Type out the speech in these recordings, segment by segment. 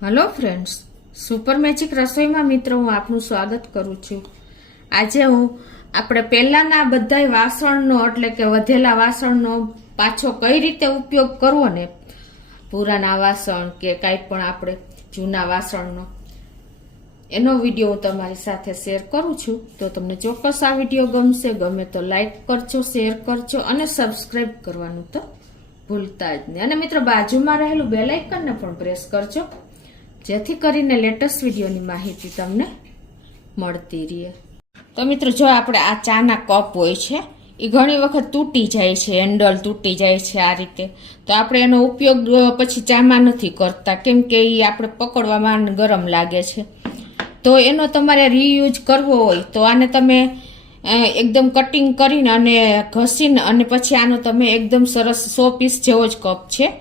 Hello friends, super magic रसोई में मित्रों हूँ आपनु स्वागत करूँ छूं। आज हूँ आपणे पहेलाना बधाय वासणनो एटले के वधेला वासणनो पाछो कई रीते उपयोग करवो ने पुराना वासण के काई पण आपणे जूना वासणनो एनो विडियो हूँ तमारी साथे शेर करूँ छूं। तो तमने चोक्कस आ विडियो गमशे, गमे तो लाइक करजो, शेर करजो अने सब्सक्राइब करवानुं तो भूलता ज नहीं। अने मित्रों बाजुमां रहेलुं बेल आइकन ने पण प्रेस करजो जेथी करीने लेटेस्ट विडियोनी माहिती तमने मळती रहे। तो मित्रों जो आपणे आ चाना कप होय छे ई घणी वखत तूटी जाय छे, हेन्डल तूटी जाय छे आ रीते। तो आपणे एनो उपयोग पछी चामां नथी करता केम के ई आपणे पकड़वामां गरम लागे छे। तो एनो तमारे रीयूज करवो होय तो आने तमे एकदम कटिंग करीने अने घसीने अने पछी आनो तमे एकदम सरस 100 पीस जेवो ज कप छे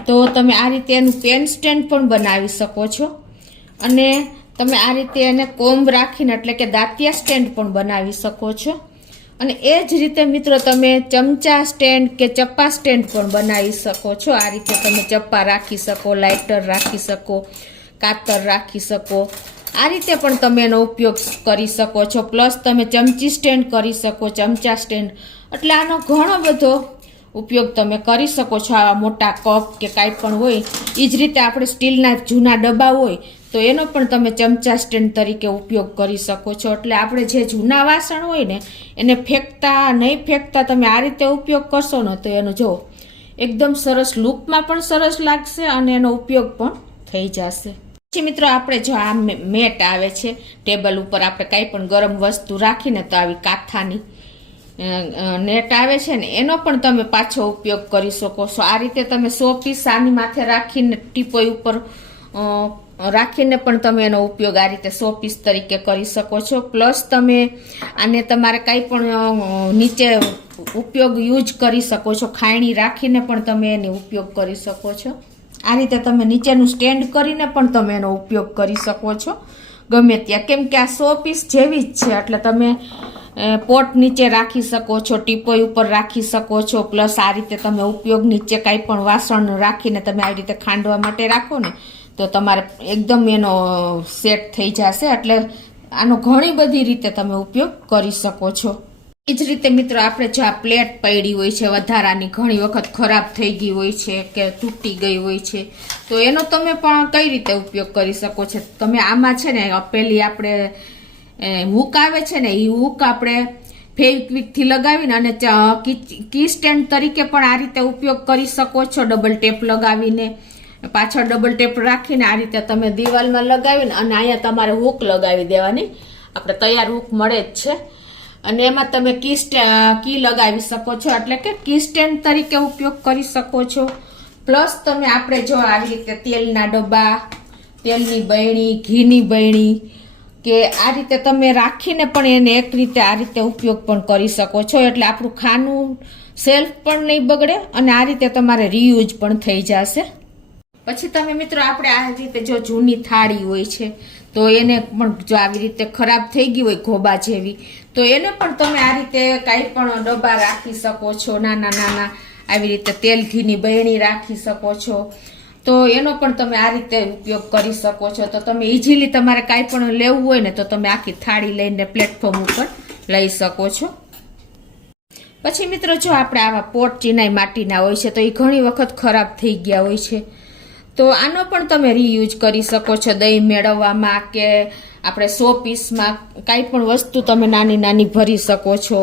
तो तमे आ रीते एनुं पेन स्टेन्ड पण बनावी शको छो अने तमे आ रीते एने कोम्ब राखीने एटले के दांतिया स्टेन्ड पण बनावी शको छो। अने ए ज रीते मित्रों तमे चमचा स्टेन्ड के चप्पा स्टेन्ड पण बनावी शको छो। आ रीते तमे चप्पा राखी शको, लाइटर राखी शको, कातर राखी शको, आ रीते पण तमे एनो उपयोग करी शको छो। प्लस तमे चमची स्टेन्ड करी शको, चमचा स्टेन्ड एटले आनो घणो बधो उपयोग तमे करी शको छो। आ मोटा कप के काई पण होय ई ज रीते आपणे स्टीलना जूना डब्बा होय तो एनो पण तमे चमचा स्टेन्ड तरीके उपयोग करी शको छो। एटले आपणे जे जूना वासण होय ने एने फेंकता नहीं फेंकता तमे आ रीते उपयोग करशो ने तो एनो जो एकदम सरस लुकमां पण सरस लागशे अने एनो उपयोग पण थई जशे। પછી મિત્રો આપણે જો આ મેટ આવે છે ટેબલ ઉપર આપણે કાંઈ પણ ગરમ વસ્તુ રાખીને તો આવી કાથાની નેટ આવે છે ને એનો પણ તમે પાછો ઉપયોગ કરી શકો છો। આ રીતે તમે 100 પીસ આની માથે રાખીને ટીપોઈ ઉપર રાખીને પણ તમે એનો ઉપયોગ આ રીતે 100 પીસ તરીકે કરી શકો છો। પ્લસ તમે આને તમારે કાંઈ પણ નીચે ઉપયોગ યુઝ કરી શકો છો, ખાયણી રાખીને પણ તમે એનો ઉપયોગ કરી શકો છો। आ रीते तमे नीचेनु स्टेन्ड करीने पण तमे एनो उपयोग करी शको छो गमे त्यां, केम के आ 100 पीस जेवी ज छे एटले तमे पोट नीचे राखी शको छो, टीपोई उपर राखी शको छो। प्लस आ रीते तमे उपयोग नीचे काई पण वासण राखीने तमे आ रीते खांडवा माटे राखो ने तो तमारे एकदम एनो सेट थई जशे। एटले आनो घणी बधी रीते तमे उपयोग करी शको छो। એ જ રીતે મિત્રો આપણે જો આ પ્લેટ પડી હોય છે વધારાની, ઘણી વખત ખરાબ થઈ ગઈ હોય છે કે તૂટી ગઈ હોય છે તો એનો તમે પણ કઈ રીતે ઉપયોગ કરી શકો છો। તમે આમાં છે ને પેલી આપણે હૂક આવે છે ને એ હૂક આપણે ફેવિક્વિકથી લગાવીને અને કી સ્ટેન્ડ તરીકે પણ આ રીતે ઉપયોગ કરી શકો છો। ડબલ ટેપ લગાવીને પાછળ ડબલ ટેપ રાખીને આ રીતે તમે દિવાલમાં લગાવીને અને અહીંયા તમારે હૂક લગાવી દેવાની, આપણે તૈયાર હૂક મળે જ છે અને એમાં તમે કી લગાવી શકો છો એટલે કે કી સ્ટેન્ડ તરીકે ઉપયોગ કરી શકો છો। પ્લસ તમે આપણે જો આવી રીતે તેલના ડબ્બા, તેલની બરણી, ઘીની બરણી કે આ રીતે તમે રાખીને પણ એને એક રીતે આ રીતે ઉપયોગ પણ કરી શકો છો એટલે આપણું ખાનું સેલ્ફ પણ નહીં બગડે અને આ રીતે તમારે રીયુઝ પણ થઈ જશે। પછી તમે મિત્રો આપણે આ રીતે જો જૂની થાળી હોય છે તો એને પણ જો આવી રીતે ખરાબ થઈ ગઈ હોય ઘોબા જેવી તો એને પણ તમે આ રીતે કાંઈ પણ ડબ્બા રાખી શકો છો, નાના નાના આવી રીતે તેલ ઘીની બરણી રાખી શકો છો તો એનો પણ તમે આ રીતે ઉપયોગ કરી શકો છો। તો તમે ઇઝીલી તમારે કાંઈ પણ લેવું હોય ને તો તમે આખી થાળી લઈને પ્લેટફોર્મ ઉપર લઈ શકો છો। પછી મિત્રો જો આપણે આવા પોટ ચીનાઈ માટીના હોય છે તો એ ઘણી વખત ખરાબ થઈ ગયા હોય છે તો આનો પણ તમે રીયુઝ કરી શકો છો। દહીં મેળવવામાં કે આપણે 100 પીસમાં કાંઈ પણ વસ્તુ તમે નાની નાની ભરી શકો છો।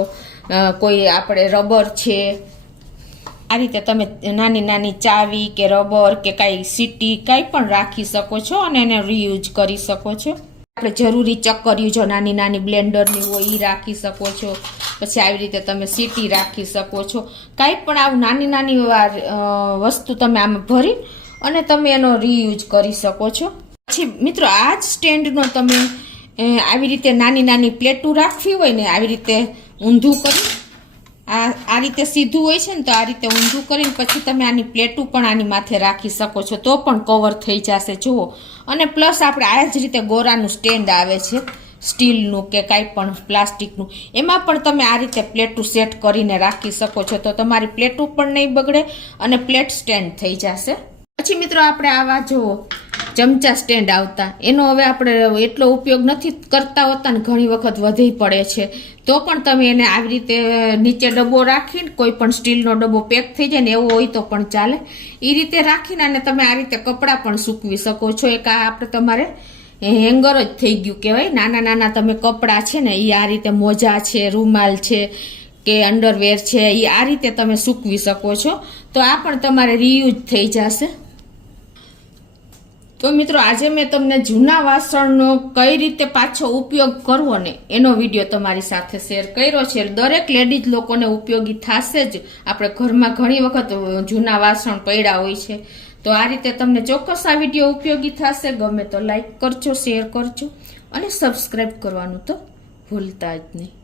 કોઈ આપણે રબર છે આ રીતે તમે નાની નાની ચાવી કે રબર કે કાંઈ સીટી કાંઈ પણ રાખી શકો છો અને એને રીયુઝ કરી શકો છો। આપણે જરૂરી ચક્કરિયું જો નાની નાની બ્લેન્ડરની હોય એ રાખી શકો છો। પછી આવી રીતે તમે સીટી રાખી શકો છો। કાંઈ પણ આવું નાની નાની વસ્તુ તમે આમાં ભરી અને તમે એનો રીયુઝ કરી શકો છો। પછી મિત્રો આ જ સ્ટેન્ડનો તમે આવી રીતે નાની નાની પ્લેટો રાખવી હોય ને આવી રીતે ઊંધું કરી આ રીતે સીધું હોય છે ને તો આ રીતે ઊંધું કરીને પછી તમે આની પ્લેટો પણ આની માથે રાખી શકો છો તો પણ કવર થઈ જશે જુઓ। અને પ્લસ આપણે આ જ રીતે ગોરાનું સ્ટેન્ડ આવે છે સ્ટીલનું કે કાંઈ પણ પ્લાસ્ટિકનું એમાં પણ તમે આ રીતે પ્લેટો સેટ કરીને રાખી શકો છો તો તમારી પ્લેટો પણ નહીં બગડે અને પ્લેટ સ્ટેન્ડ થઈ જશે। પછી મિત્રો આપણે આવા જો ચમચા સ્ટેન્ડ આવતા, એનો હવે આપણે એટલો ઉપયોગ નથી કરતા હોતા ને ઘણી વખત વધી પડે છે, તો પણ તમે એને આવી રીતે નીચે ડબ્બો રાખીને, કોઈ પણ સ્ટીલનો ડબ્બો પેક થઈ જાય ને એવો હોય તો પણ ચાલે, એ રીતે રાખીને અને તમે આ રીતે કપડાં પણ સૂકવી શકો છો. એક આ આપણે તમારે હેંગર જ થઈ ગયું કહેવાય. નાના નાના તમે કપડાં છે ને એ આ રીતે મોજા છે, રૂમાલ છે કે અંડરવેર છે, એ આ રીતે તમે સૂકવી શકો છો. તો આ પણ તમારે રીયુઝ થઈ જશે. તો મિત્રો આજે મેં તમને જૂના વાસણનો કઈ રીતે પાછો ઉપયોગ કરવો ને એનો વિડીયો તમારી સાથે શેર કર્યો છે. દરેક લેડીઝ લોકોને ઉપયોગી થશે જ. આપણે ઘરમાં ઘણી વખત જૂના વાસણ પડ્યા હોય છે, તો આ રીતે તમને ચોક્કસ આ વિડીયો ઉપયોગી થશે. ગમે તો લાઈક કરજો, શેર કરજો અને સબસ્ક્રાઈબ કરવાનું તો ભૂલતા જ નહીં.